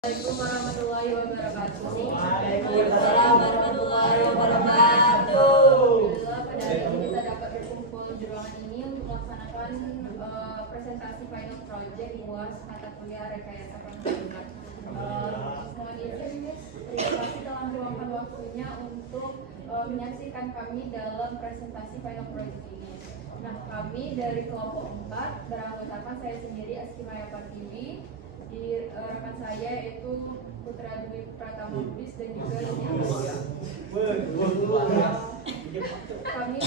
Assalamualaikum warahmatullahi wabarakatuh. Waalaikumsalam warahmatullahi wabarakatuh. Alhamdulillah pada hari ini kita dapat berkumpul di ruangan ini untuk melaksanakan presentasi final project UAS mata kuliah rekayasa penghitungan. Mohon izin, Miss, terima kasih telah meluangkan waktunya untuk menyaksikan kami dalam presentasi final project ini. Nah, kami dari kelompok 4 beranggotakan saya sendiri Aski Maya Partiwi, di rekan saya yaitu Putra Dwi Pratama Budi dan juga Lini Amelia. Kami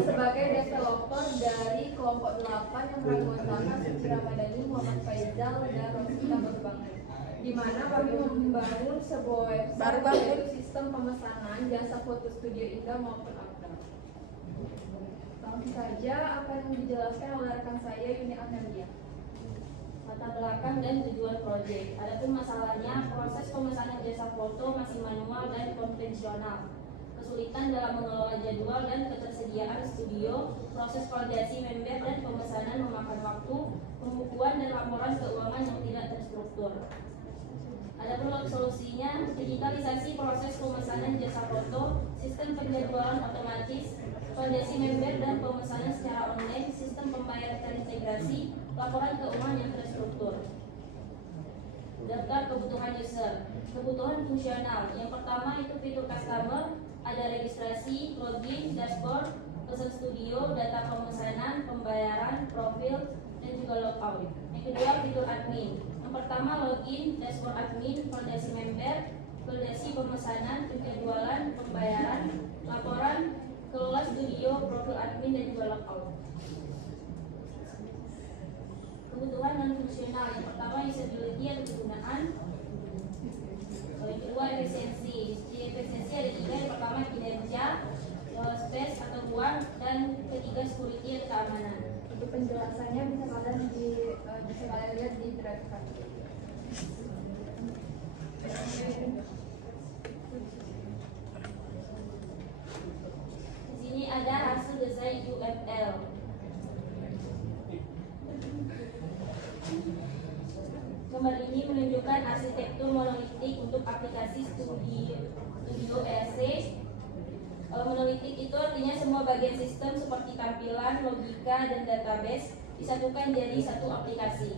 sebagai developer dari kelompok 8 yang beranggotakan Suci Ramadhani, Muhammad Faizal dan Rosita Barubangan, di mana kami membangun sebuah website yaitu sistem pemesanan jasa foto studio indah maupun outdoor. Langsung saja apa yang dijelaskan oleh rekan saya Yuni Amelia. Latar belakang dan tujuan proyek. Adapun masalahnya, proses pemesanan jasa foto masih manual dan konvensional. Kesulitan dalam mengelola jadwal dan ketersediaan studio, proses validasi member dan pemesanan memakan waktu, pembukuan dan laporan keuangan yang tidak terstruktur. Adapun solusinya, digitalisasi proses pemesanan jasa foto, sistem penjadwalan otomatis, validasi member dan pemesanan secara online, sistem pembayaran terintegrasi, laporan keuangan yang terstruktur. Daftar kebutuhan user. Kebutuhan fungsional. Yang pertama itu fitur customer, ada registrasi, login, dashboard, pesan studio, data pemesanan, pembayaran, profil, dan juga logout. Yang kedua fitur admin. Yang pertama login, dashboard admin, validasi member, validasi pemesanan, penjualan, pembayaran, laporan, kelola studio, profil admin, dan juga logout. Kebutuhan non fungsional. Yang pertama usability atau kegunaan. Yang kedua efisiensi. Di efisiensi ada 3. Yang pertama kinerja, space atau ruang, dan ketiga security atau keamanan. Untuk penjelasannya bisa kalian lihat di drive kami. Di sini ada hasil desain UFL. Gambar ini menunjukkan arsitektur monolitik untuk aplikasi Studio ERC. Kalau monolitik itu artinya semua bagian sistem seperti tampilan, logika, dan database disatukan jadi satu aplikasi.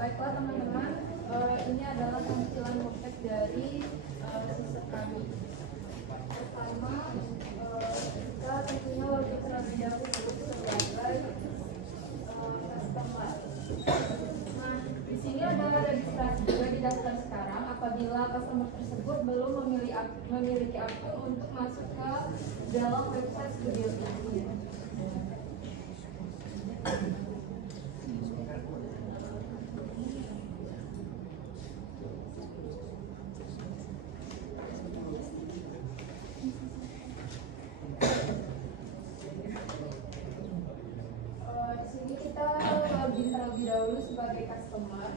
Baiklah teman-teman, ini adalah tampilan mock-up dari sistem kami. Pertama, kita tentunya wajib terlebih dahulu sebagai customer. Nah, di sini ada registrasi juga di daftar sekarang. Apabila customer tersebut belum memiliki akun untuk masuk ke dalam website studio ini. Di sini kita login terlebih dahulu sebagai customer.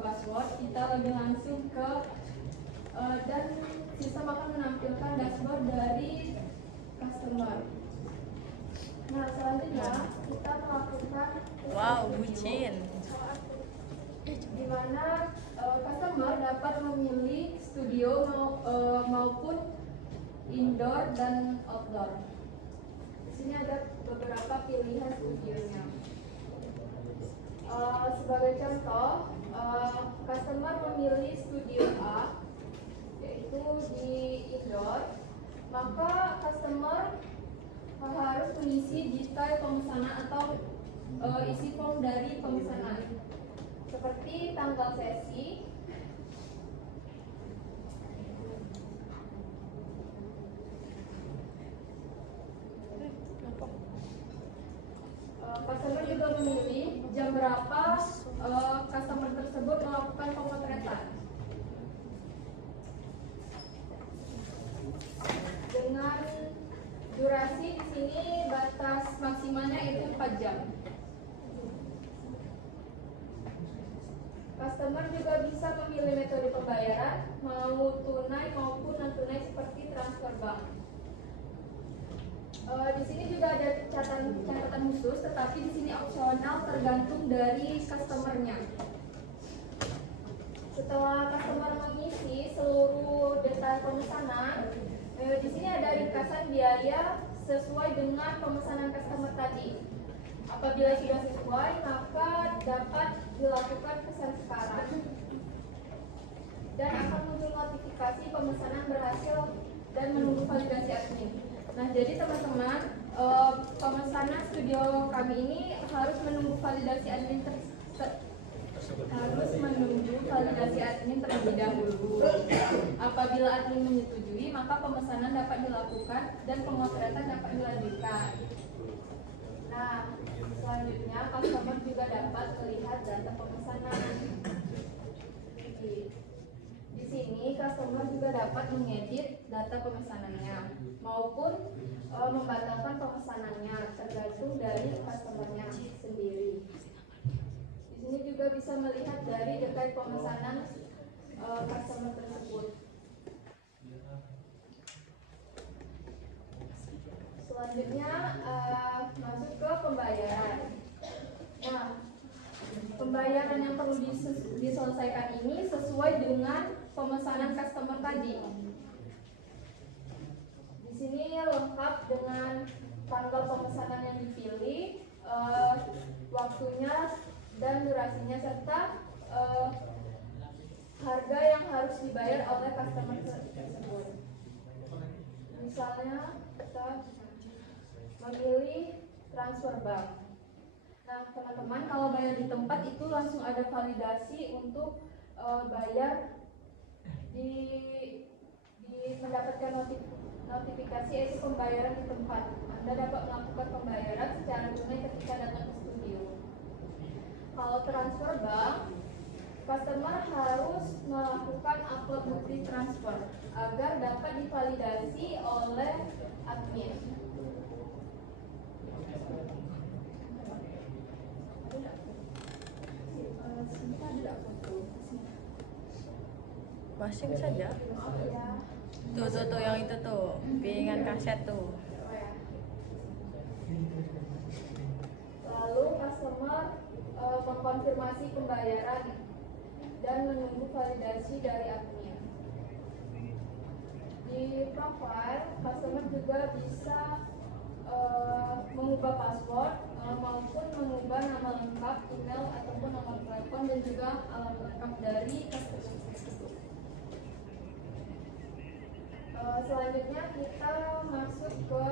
mengubah password, kita lebih langsung ke dan sistem akan menampilkan dashboard dari customer. Nah, selanjutnya kita melakukan Wow, bucin. di mana customer dapat memilih studio maupun indoor dan outdoor. Di sini ada beberapa pilihan studionya. Sebagai contoh, customer memilih studio A, yaitu di indoor, maka customer harus mengisi detail pemesanan atau isi form dari pemesanan, seperti tanggal sesi, customer juga memilih jam berapa customer tersebut melakukan pemotretan. Dengan durasi di sini batas maksimalnya itu 4 jam. Customer juga bisa memilih metode pembayaran, mau tunai maupun non tunai seperti transfer bank. Di sini juga ada catatan khusus, tetapi di sini opsional tergantung dari customernya. Setelah customer mengisi seluruh detail pemesanan, di sini ada ringkasan biaya sesuai dengan pemesanan customer tadi. Apabila sudah sesuai, maka dapat dilakukan pesan sekarang dan akan muncul notifikasi pemesanan berhasil dan menunggu validasi admin. Nah, jadi teman-teman, pemesanan studio kami ini harus menunggu validasi admin terlebih dahulu. Apabila admin menyetujui, maka pemesanan dapat dilakukan dan pemotretan dapat dilanjutkan. Nah, selanjutnya customer juga dapat melihat data pemesanan. Di sini customer juga dapat mengedit data pemesanannya maupun membatalkan pemesanannya, tergantung dari customernya sendiri. Di sini juga bisa melihat dari detail pemesanan customer tersebut. Selanjutnya masuk ke pembayaran. Nah, pembayaran yang perlu diselesaikan ini sesuai dengan pemesanan customer tadi. Di sini lengkap dengan tanggal pemesanan yang dipilih, waktunya dan durasinya, serta harga yang harus dibayar oleh customer tersebut. Misalnya kita memilih transfer bank. Nah, teman-teman, kalau bayar di tempat itu langsung ada validasi untuk bayar di mendapatkan notifikasi yaitu pembayaran di tempat. Anda dapat melakukan pembayaran secara tunai ketika datang ke studio. Kalau transfer bank, customer harus melakukan upload bukti transfer agar dapat divalidasi oleh admin. Masing saja. Tuh yang itu tuh, piringan kaset tuh. Lalu customer mengkonfirmasi pembayaran dan menunggu validasi dari admin. Di profile, customer juga bisa mengubah password maupun mengubah nama lengkap, email ataupun nomor telepon dan juga alamat lengkap dari customer tersebut. Selanjutnya kita masuk ke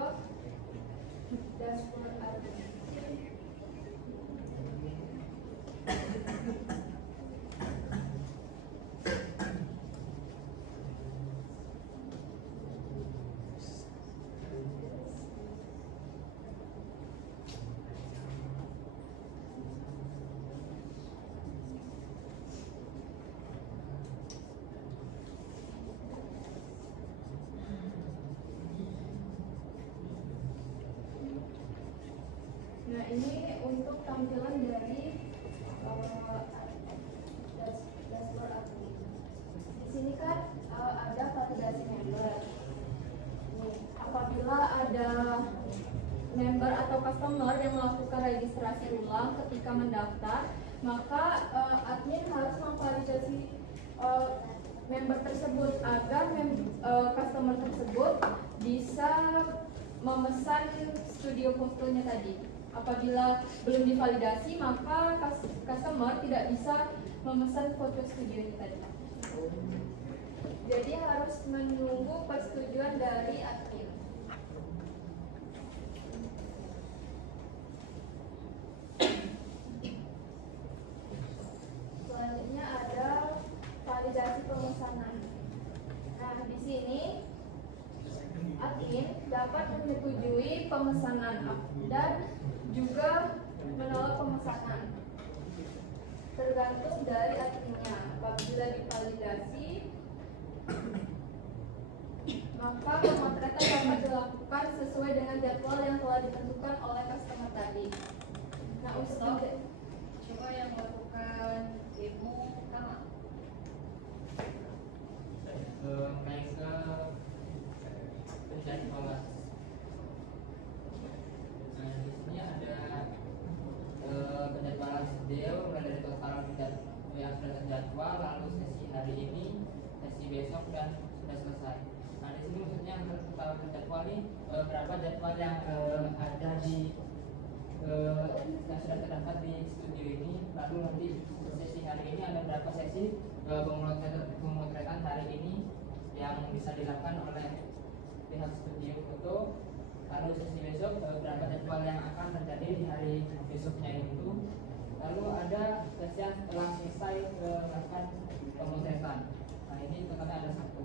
dashboard admin. Nah, ini untuk tampilan dari registrasi ulang ketika mendaftar, maka admin harus memvalidasi member tersebut agar customer tersebut bisa memesan studio fotonya tadi. Apabila belum divalidasi, maka customer tidak bisa memesan foto studionya tadi. Jadi harus menunggu persetujuan dari admin. Selanjutnya ada validasi pemesanan. Nah, di sini admin dapat menyetujui pemesanan dan juga menolak pemesanan. Tergantung dari adminnya. Apabila divalidasi, maka pemotretan dapat dilakukan sesuai dengan jadwal yang telah ditentukan oleh customer tadi. Nah, untuk Coba yang melakukan demo kamu. Mereka penjadwalan. Nah, di sini ada penjadwalan video mulai dari total yang sudah terjadwal, lalu sesi hari ini, sesi besok dan sudah selesai. Nah, di sini maksudnya total terjadwal ini berapa jadwal yang ada di yang sudah terdapat di studio ini, lalu nanti sesi hari ini ada berapa sesi pemotretan hari ini yang bisa dilakukan oleh pihak studio foto, lalu sesi besok berapa jadwal yang akan terjadi di hari besoknya itu, lalu ada sesi yang telah selesai melakukan pemotretan. Nah, ini totalnya ada 1.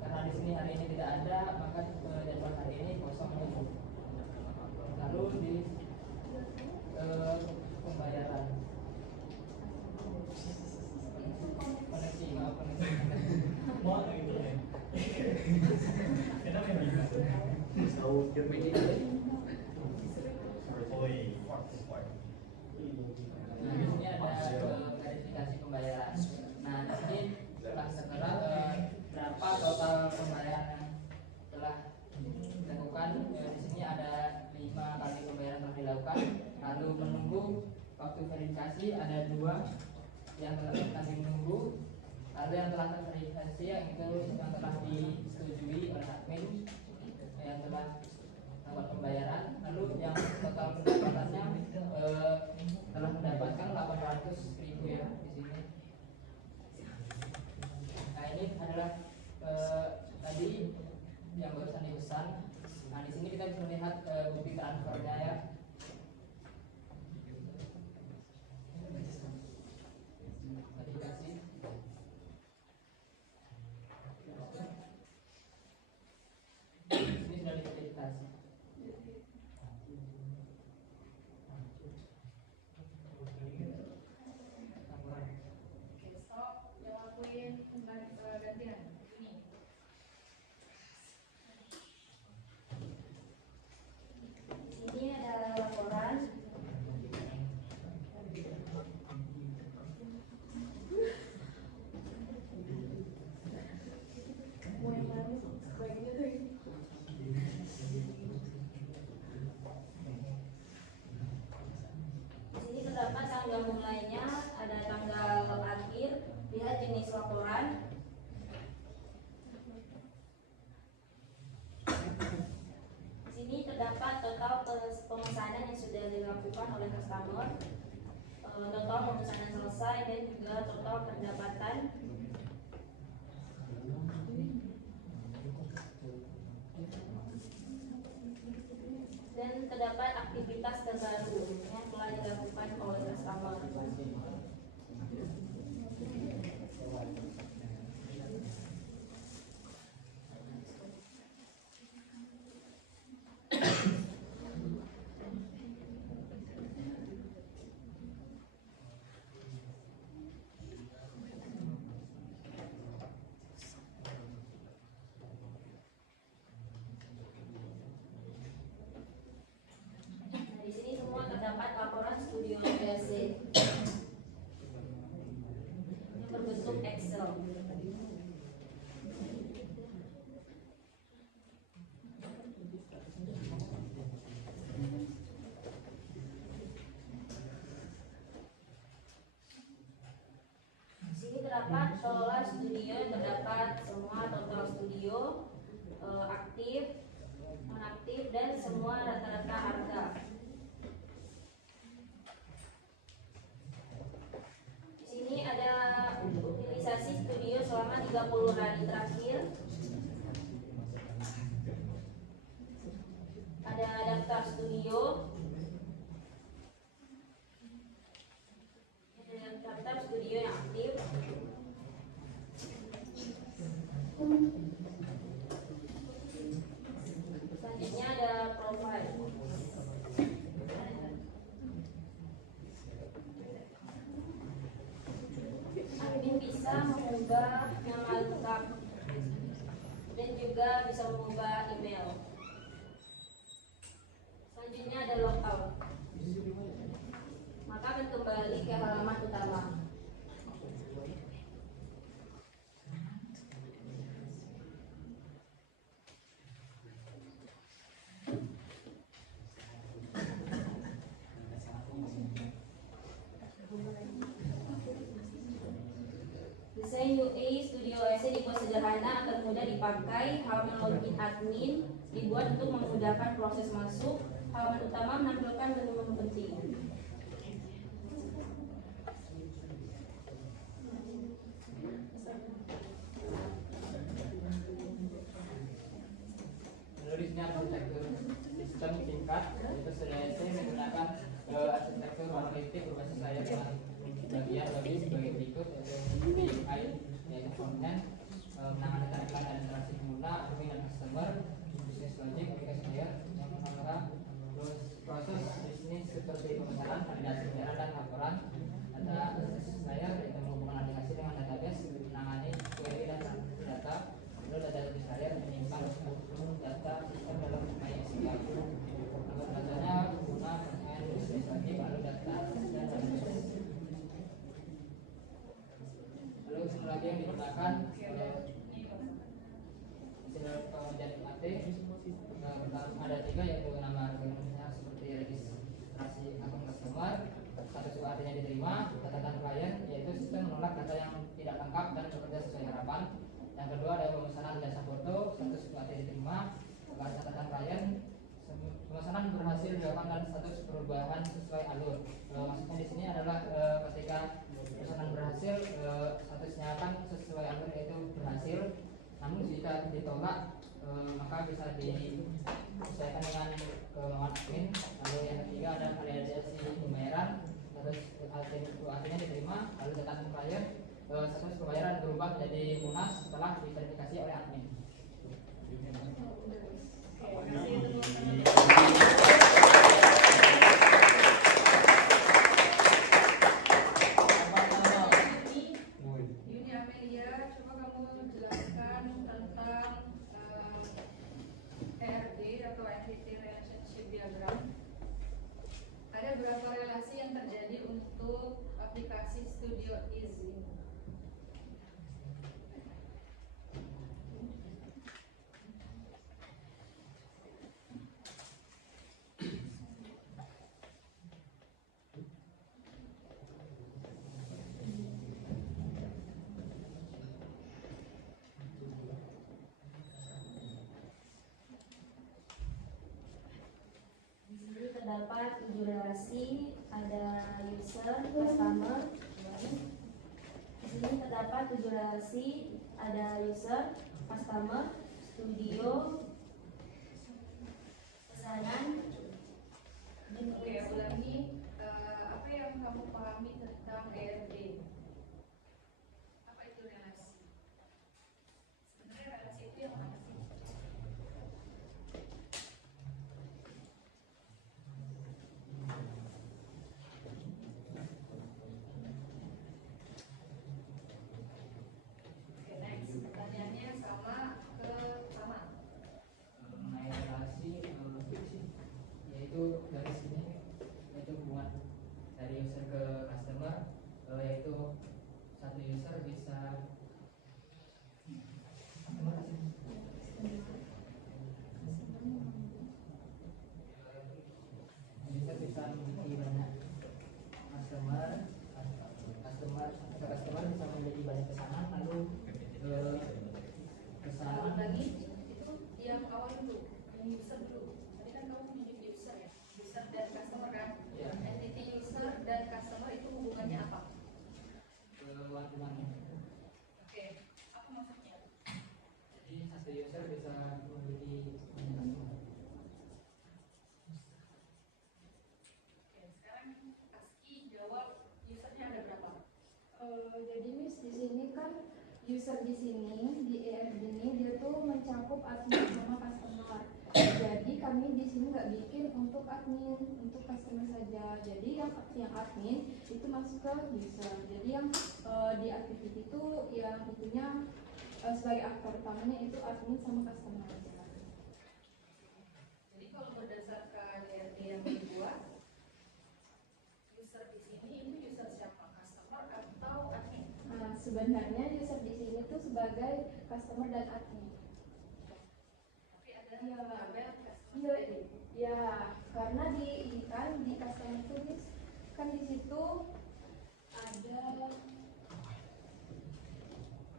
Karena di sini hari ini tidak ada, maka jadwal hari ini kosong. Lalu di pembayaran koneksi, maaf koneksi. Nah, di sini ada verifikasi pembayaran. Nah, di sini telah tertera berapa total pembayaran yang telah dilakukan. Di sini ada 5 kali pembayaran telah dilakukan. Lalu menunggu waktu verifikasi ada 2 yang telah masih menunggu. Lalu yang telah terverifikasi yang itu yang telah disetujui oleh admin yang telah melakukan pembayaran. Lalu yang total pendapatannya telah mendapatkan 800.000 ya di sini. Nah, ini adalah tadi yang barusan dipesan. Nah, di sini kita bisa melihat bukti transfernya ya. Verifikasi. Ini sudah diverifikasi. besok yang lakuin gantian ini. Ini ada laporan. Di sini terdapat tanggal mulainya, ada tanggal akhir, lihat jenis laporan. Di sini terdapat total pemesanan yang sudah dilakukan oleh customer, total pemesanan selesai dan juga total pendapatan. Dan terdapat aktivitas terbaru yang telah dilakukan oleh customer. Nah, di sini semua terdapat laporan studio BSC. terdapat kelola studio, terdapat semua total studio, aktif, nonaktif, dan semua rata-rata harga. Di sini ada utilisasi studio selama 30 hari terakhir. Ada daftar studio. Daftar studio yang aktif. Selanjutnya ada profile. Admin bisa mengubah nama lengkap dan juga bisa mengubah email. Selanjutnya ada logout. Maka akan kembali ke halaman utama. Desain UI Studio SE dibuat sederhana agar mudah dipakai. Halaman login admin dibuat untuk memudahkan proses masuk. Halaman utama menampilkan menu-menu penting. Lalu di sini arsitektur sistem tingkat, yaitu Studio SE menggunakan arsitektur monolitik berbasis layar dengan bagian logis sebagai berikut, yaitu UI, yaitu konten, menangani data iklan dan interaksi pengguna, admin dan customer, business logic, aplikasi layer, yang mengelola proses bisnis seperti pemesanan, validasi pembayaran dan laporan, data akses layer, yaitu menghubungkan aplikasi dengan database, menangani query dan data, lalu data bisnis layer menyimpan data sistem dalam MySQL. Nomor bacanya pengguna, konten, business logic, lalu data akses dan database. Lalu satu lagi yang digunakan hasil pengujian UAT, ada 3, yaitu nama rekeningnya seperti registrasi akun customer, status UAT-nya diterima, catatan klien, yaitu sistem menolak data yang tidak lengkap dan bekerja sesuai harapan. Yang kedua ada pemesanan jasa foto, status UAT diterima, catatan klien, pemesanan berhasil dilakukan dan status perubahan sesuai alur. Maksudnya di sini adalah ketika pemesanan berhasil, statusnya kan sesuai alur, yaitu berhasil. Namun jika ditolak, maka bisa disesuaikan dengan kemauan admin. Lalu yang ketiga ada validasi pembayaran, terus UAT-nya diterima, lalu catatan klien, status pembayaran berubah menjadi lunas setelah diverifikasi oleh admin. Yuni Amelia, coba kamu jelaskan tentang ERD atau Entity Relationship Diagram. Ada berapa relasi yang terjadi untuk aplikasi Studio Easy? Terdapat 7 relasi, ada user, customer. Di sini terdapat 7 relasi, ada user, customer, studio, pesanan. Oke, ulangi apa yang kamu pahami tentang ERD? Apa itu relasi? Sebenarnya relasi itu yang mana sih? Oke, next. Pertanyaannya sama ke sama. Mengenai relasi fiksi. ulang lagi, itu yang awal itu, yang user dulu. Tadi kan kamu menyebut user ya, user dan customer kan? Iya. Entity user dan customer itu hubungannya apa? One-to-one. Oke, apa maksudnya? Jadi satu user bisa memiliki banyak customer. Oke, sekarang ASCII jawab usernya ada berapa? Jadi Miss di sini kan user di sini di EFD ini dia tuh mencakup admin sama customer. Jadi kami di sini nggak bikin untuk admin, untuk customer saja. Jadi yang admin itu masuk ke user. Jadi yang di activity itu yang itunya sebagai aktor utamanya itu admin sama customer. Jadi kalau berdasarkan RT yang dibuat, user di sini itu user siapa? Customer atau admin? Nah, sebenarnya user di sini tuh sebagai customer dan admin. Tapi ada label customer. Iya, ya karena di ini kan di customer itu Miss, kan di situ ada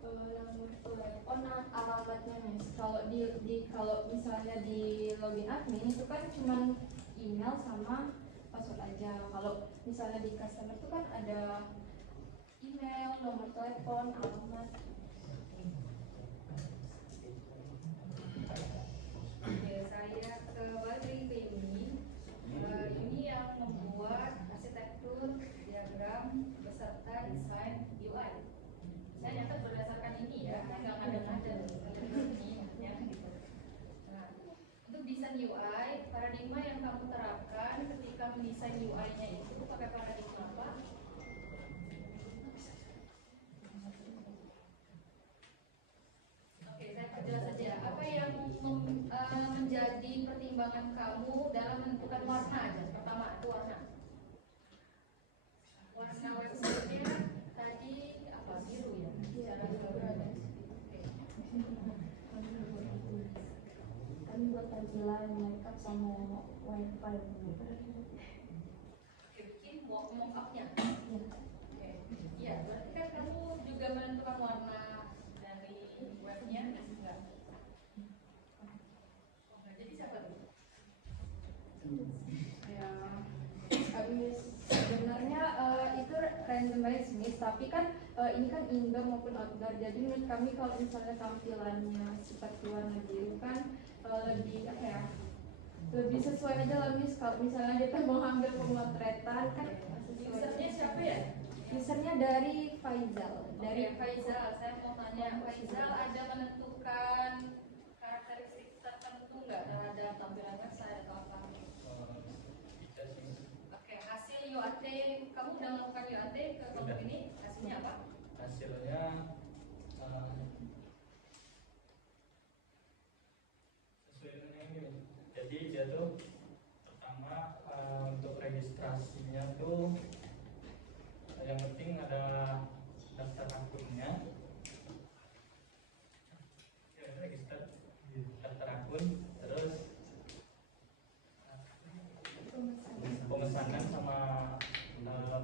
nomor telepon alamatnya Miss. Kalau kalau misalnya di login admin itu kan cuma email sama password aja. Kalau misalnya di customer itu kan ada email, nomor telepon, alamat. Oke, saya kembali ke ini. Ini yang membuat arsitektur, diagram, beserta desain UI. Saya nyatet berdasarkan ini ya, saya nggak ngada-ngada ini ya gitu. Nah, untuk desain UI, paradigma yang kamu terapkan ketika mendesain UI-nya itu pakai paradigma apa? Oke, saya perjelas saja. Apa yang menjadi pertimbangan kamu dalam menentukan warna aja? Pertama itu warna. Warna website-nya tadi apa? Biru ya? Secara keseluruhan. Oke. Kami buat tampilan makeup sama wifi. Oke, bikin mock-up-nya. Oke. Iya, berarti kan kamu juga menentukan warna dari webnya, enggak? Nah, jadi siapa tuh? Ya, kami sebenarnya itu randomize Miss, tapi kan ini kan indoor maupun outdoor. Jadi menurut kami kalau misalnya tampilannya seperti warna biru kan lebih apa ya? Lebih sesuai aja lah Miss. Kalau misalnya kita mau ambil pemotretan kan Usernya siapa ya? usernya dari Faizal. Dari Faizal, saya mau tanya, Faizal ada menentukan karakteristik tertentu nggak terhadap tampilan website atau apa? Oke, hasil UAT, kamu udah melakukan UAT ke kelompok ini, hasilnya apa? Hasilnya sesuai dengan yang ini. Jadi dia tuh pertama untuk registrasinya tuh yang penting ada daftar akunnya, ya register daftar akun, terus pemesanan sama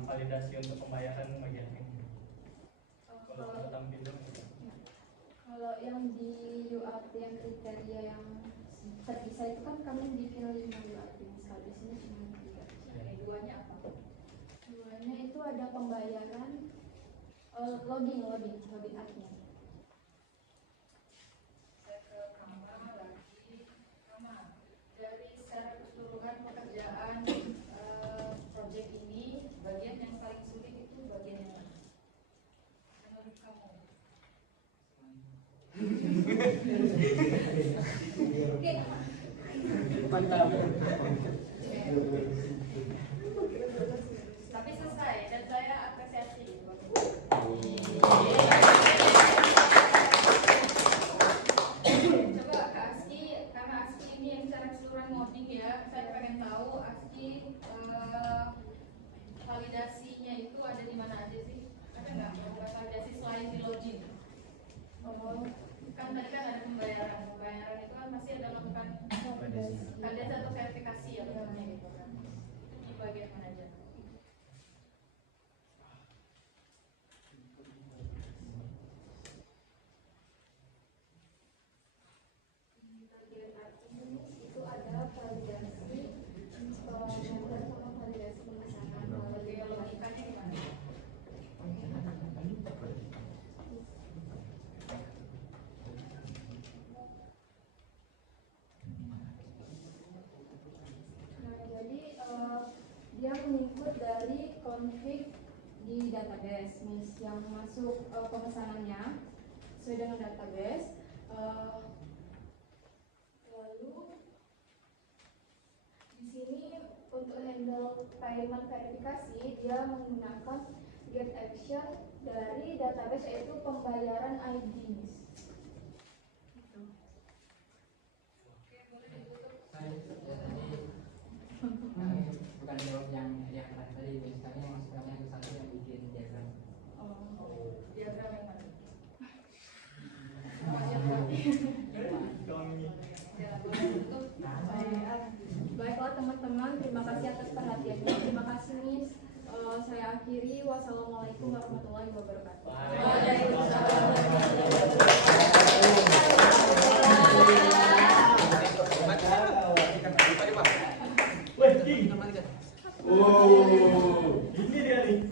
validasi untuk pembayaran bagian ini. Kalau tampilan Kalau yang di UAT yang kriteria yang terpisah itu kan kami bikin 5 UAT misal di sini cuma 3. Keduanya apa? Duanya itu ada pembayaran login admin. Saya ke Kama lagi. Kama, dari secara keseluruhan pekerjaan proyek ini, bagian yang paling sulit itu bagian yang mana? Menurut kamu? Oke. Mantap. Tapi selesai dan saya apresiasi. Coba Kak Aski, karena Aski ini yang secara keseluruhan ngoding ya, saya pengen tahu Aski validasinya itu ada di mana aja sih? Ada nggak validasi selain di login? Kan tadi kan ada pembayaran itu kan pasti ada melakukan validasi atau verifikasi ya namanya gitu kan. Itu di bagian mana aja? yang masuk pemesanannya sesuai dengan database. Lalu di sini untuk handle payment verifikasi dia menggunakan get action dari database yaitu pembayaran ID. Bukan jawab yang tadi, misalnya yang masukkannya yang satu yang bikin diagram. Diagram yang mana? Baiklah teman-teman, terima kasih atas perhatiannya. Terima kasih Miss. Saya akhiri. Wassalamualaikum warahmatullahi wabarakatuh. Wah,